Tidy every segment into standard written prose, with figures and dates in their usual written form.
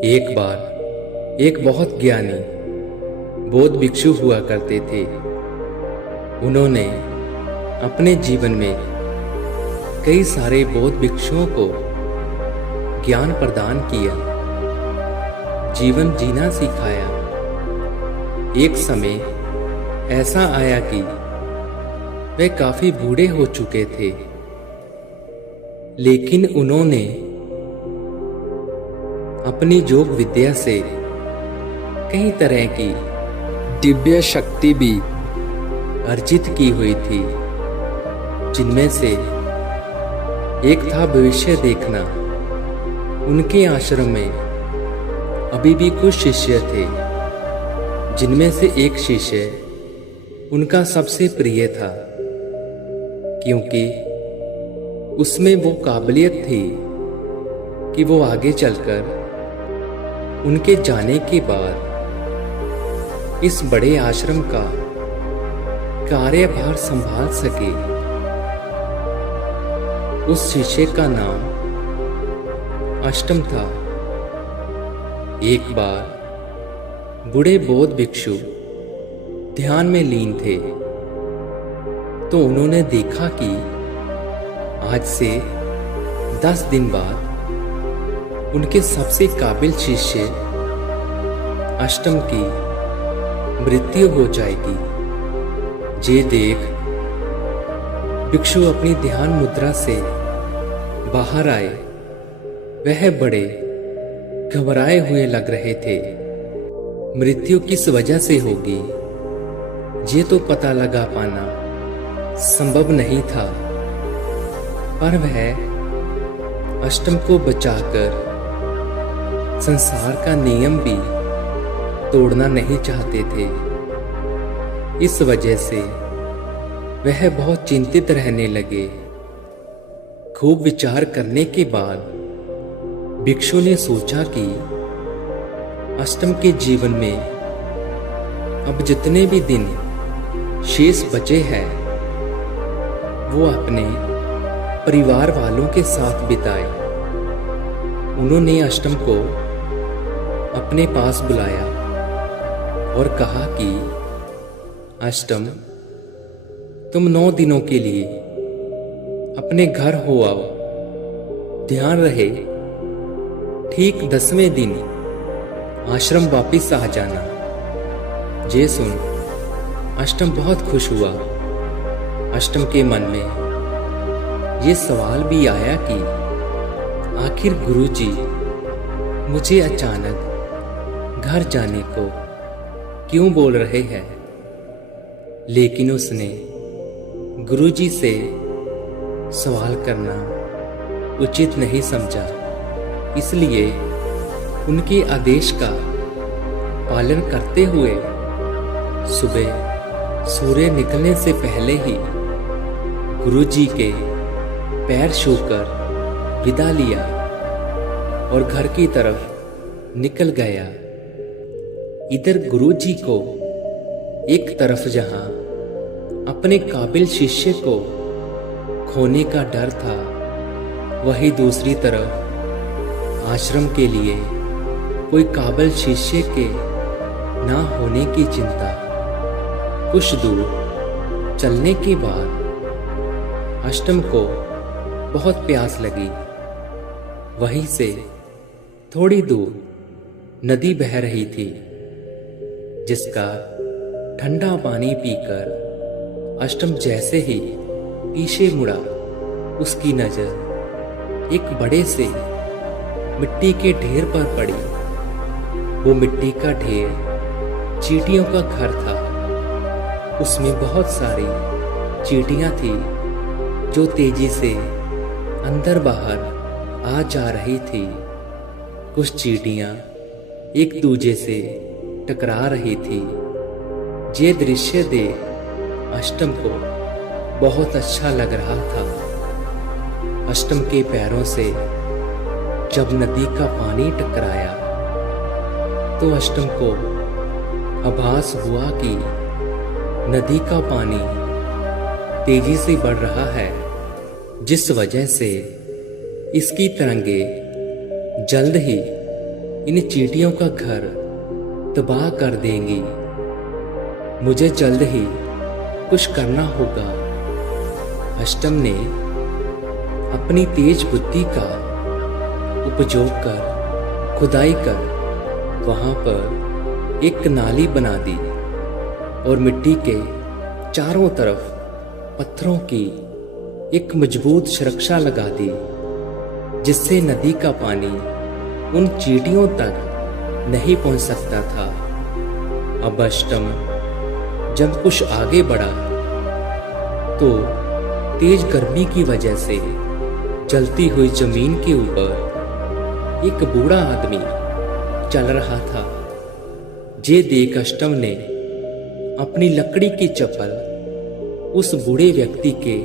एक बार एक बहुत ज्ञानी बौद्ध भिक्षु हुआ करते थे। उन्होंने अपने जीवन में कई सारे बौद्ध भिक्षुओं को ज्ञान प्रदान किया, जीवन जीना सिखाया। एक समय ऐसा आया कि वे काफी बूढ़े हो चुके थे, लेकिन उन्होंने अपनी योग विद्या से कई तरह की दिव्य शक्ति भी अर्जित की हुई थी, जिनमें से एक था भविष्य देखना। उनके आश्रम में अभी भी कुछ शिष्य थे, जिनमें से एक शिष्य उनका सबसे प्रिय था, क्योंकि उसमें वो काबिलियत थी कि वो आगे चलकर उनके जाने के बाद इस बड़े आश्रम का कार्यभार संभाल सके। उस शिष्य का नाम अष्टम था। एक बार बूढ़े बौद्ध भिक्षु ध्यान में लीन थे, तो उन्होंने देखा कि आज से 10 दिन बाद उनके सबसे काबिल शिष्य अष्टम की मृत्यु हो जाएगी। ये देख भिक्षु अपनी ध्यान मुद्रा से बाहर आए। वह बड़े घबराए हुए लग रहे थे। मृत्यु किस वजह से होगी, ये तो पता लगा पाना संभव नहीं था, पर वह अष्टम को बचाकर संसार का नियम भी तोड़ना नहीं चाहते थे। इस वजह से वह बहुत चिंतित रहने लगे। खूब विचार करने के बाद भिक्षु ने सोचा कि अष्टम के जीवन में अब जितने भी दिन शेष बचे हैं, वो अपने परिवार वालों के साथ बिताए। उन्होंने अष्टम को अपने पास बुलाया और कहा कि अष्टम, तुम 9 दिनों के लिए अपने घर हो आओ। ध्यान रहे ठीक 10वें दिन आश्रम वापिस आ जाना। ये सुन अष्टम बहुत खुश हुआ। अष्टम के मन में ये सवाल भी आया कि आखिर गुरुजी मुझे अचानक घर जाने को क्यों बोल रहे हैं। लेकिन उसने गुरुजी से सवाल करना उचित नहीं समझा, इसलिए उनके आदेश का पालन करते हुए सुबह सूर्य निकलने से पहले ही गुरुजी के पैर छूकर विदा लिया और घर की तरफ निकल गया। इधर गुरुजी को एक तरफ जहां अपने काबिल शिष्य को खोने का डर था, वहीं दूसरी तरफ आश्रम के लिए कोई काबिल शिष्य के ना होने की चिंता। कुछ दूर चलने के बाद अष्टम को बहुत प्यास लगी। वहीं से थोड़ी दूर नदी बह रही थी, जिसका ठंडा पानी पीकर अष्टम जैसे ही पीछे मुड़ा, उसकी नजर एक बड़े से मिट्टी के ढेर पर पड़ी। वो मिट्टी का ढेर चींटियों का घर था। उसमें बहुत सारी चींटियां थी जो तेजी से अंदर बाहर आ जा रही थी। कुछ चींटियां एक दूजे से टकरा रही थी। ये दृश्य देख अष्टम को बहुत अच्छा लग रहा था। अष्टम के पैरों से जब नदी का पानी टकराया, तो अष्टम को आभास हुआ कि नदी का पानी तेजी से बढ़ रहा है, जिस वजह से इसकी तरंगे जल्द ही इन चींटियों का घर तबाह कर देंगी। मुझे जल्द ही कुछ करना होगा। अष्टम ने अपनी तेज बुद्धि का उपयोग कर खुदाई कर वहां पर एक नाली बना दी और मिट्टी के चारों तरफ पत्थरों की एक मजबूत सुरक्षा लगा दी, जिससे नदी का पानी उन चींटियों तक नहीं पहुंच सकता था। अब अष्टम जब कुछ आगे बढ़ा तो तेज गर्मी की वजह से जलती हुई जमीन के ऊपर एक बूढ़ा आदमी चल रहा था। ये देख अष्टम ने अपनी लकड़ी की चप्पल उस बूढ़े व्यक्ति के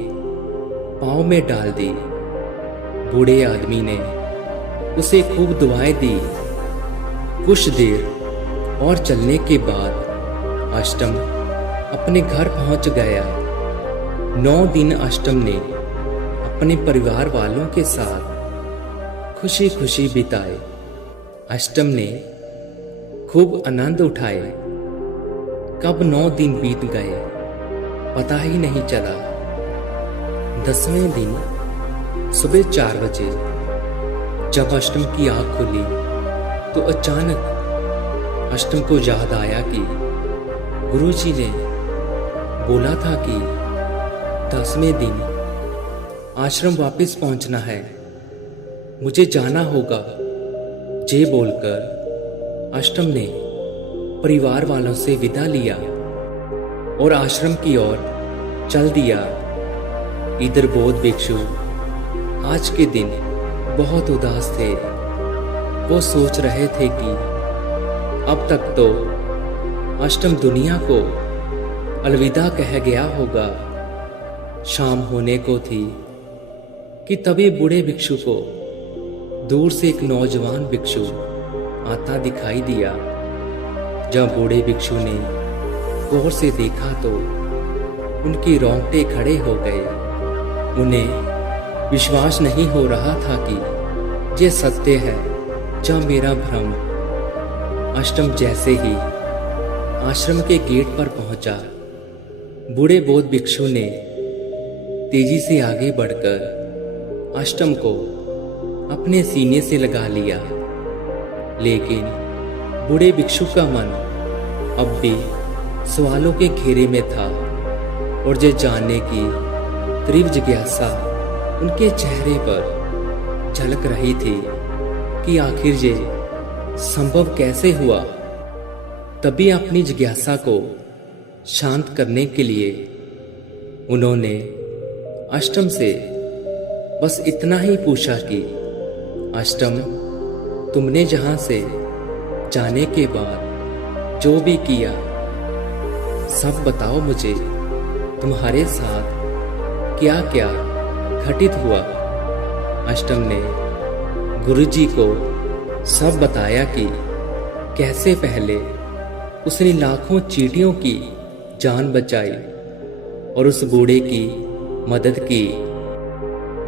पांव में डाल दी। बूढ़े आदमी ने उसे खूब दुआएं दी। कुछ देर और चलने के बाद अष्टम अपने घर पहुंच गया। 9 दिन अष्टम ने अपने परिवार वालों के साथ खुशी खुशी बिताए। अष्टम ने खूब आनंद उठाए। कब 9 दिन बीत गए पता ही नहीं चला। 10वें दिन सुबह 4 बजे जब अष्टम की आंख खुली तो अचानक अष्टम को याद आया कि गुरुजी ने बोला था कि 10वें दिन आश्रम वापस पहुंचना है, मुझे जाना होगा। ये बोलकर अष्टम ने परिवार वालों से विदा लिया और आश्रम की ओर चल दिया। इधर बौद्ध भिक्षु आज के दिन बहुत उदास थे। वो सोच रहे थे कि अब तक तो अष्टम दुनिया को अलविदा कह गया होगा। शाम होने को थी कि तभी बूढ़े भिक्षु को दूर से एक नौजवान भिक्षु आता दिखाई दिया। जब बूढ़े भिक्षु ने गौर से देखा तो उनके रोंगटे खड़े हो गए। उन्हें विश्वास नहीं हो रहा था कि ये सत्य है या मेरा भ्रम। अष्टम जैसे ही आश्रम के गेट पर पहुंचा, बूढ़े बौद्ध भिक्षु ने तेजी से आगे बढ़कर अष्टम को अपने सीने से लगा लिया। लेकिन बूढ़े भिक्षु का मन अब भी सवालों के घेरे में था और ये जानने की तीव्र जिज्ञासा उनके चेहरे पर झलक रही थी कि आखिर ये संभव कैसे हुआ। तभी अपनी जिज्ञासा को शांत करने के लिए उन्होंने अष्टम से बस इतना ही पूछा कि अष्टम, तुमने यहाँ से जाने के बाद जो भी किया सब बताओ मुझे। तुम्हारे साथ क्या क्या घटित हुआ। अष्टम ने गुरुजी को सब बताया कि कैसे पहले उसने लाखों चींटियों की जान बचाई और उस बूढ़े की मदद की।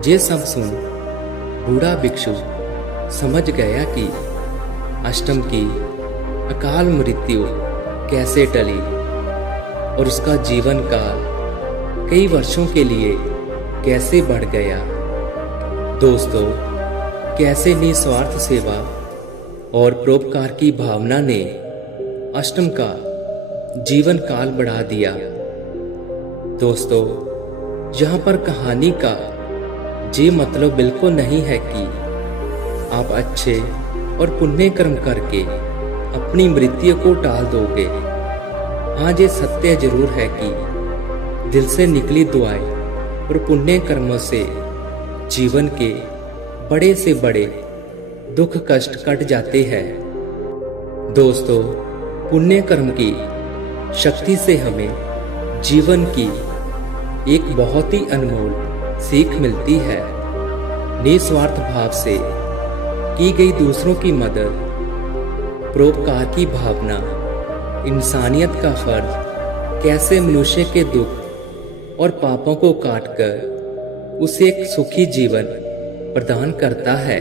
ये सब सुन बूढ़ा भिक्षु समझ गया कि अष्टम की अकाल मृत्यु कैसे टली और उसका जीवन काल कई वर्षों के लिए कैसे बढ़ गया। दोस्तों, कैसे निस्वार्थ सेवा और परोपकार की भावना ने अष्टम का जीवन काल बढ़ा दिया। दोस्तों, यहाँ पर कहानी का ये मतलब बिल्कुल नहीं है कि आप अच्छे और पुण्य कर्म करके अपनी मृत्यु को टाल दोगे। हाँ, ये सत्य जरूर है कि दिल से निकली दुआएं और पुण्य कर्मों से जीवन के बड़े से बड़े दुख कष्ट कट जाते हैं। दोस्तों, पुण्य कर्म की शक्ति से हमें जीवन की एक बहुत ही अनमोल सीख मिलती है। निस्वार्थ भाव से की गई दूसरों की मदद, परोपकार की भावना, इंसानियत का फर्ज कैसे मनुष्य के दुख और पापों को काटकर उसे एक सुखी जीवन प्रदान करता है।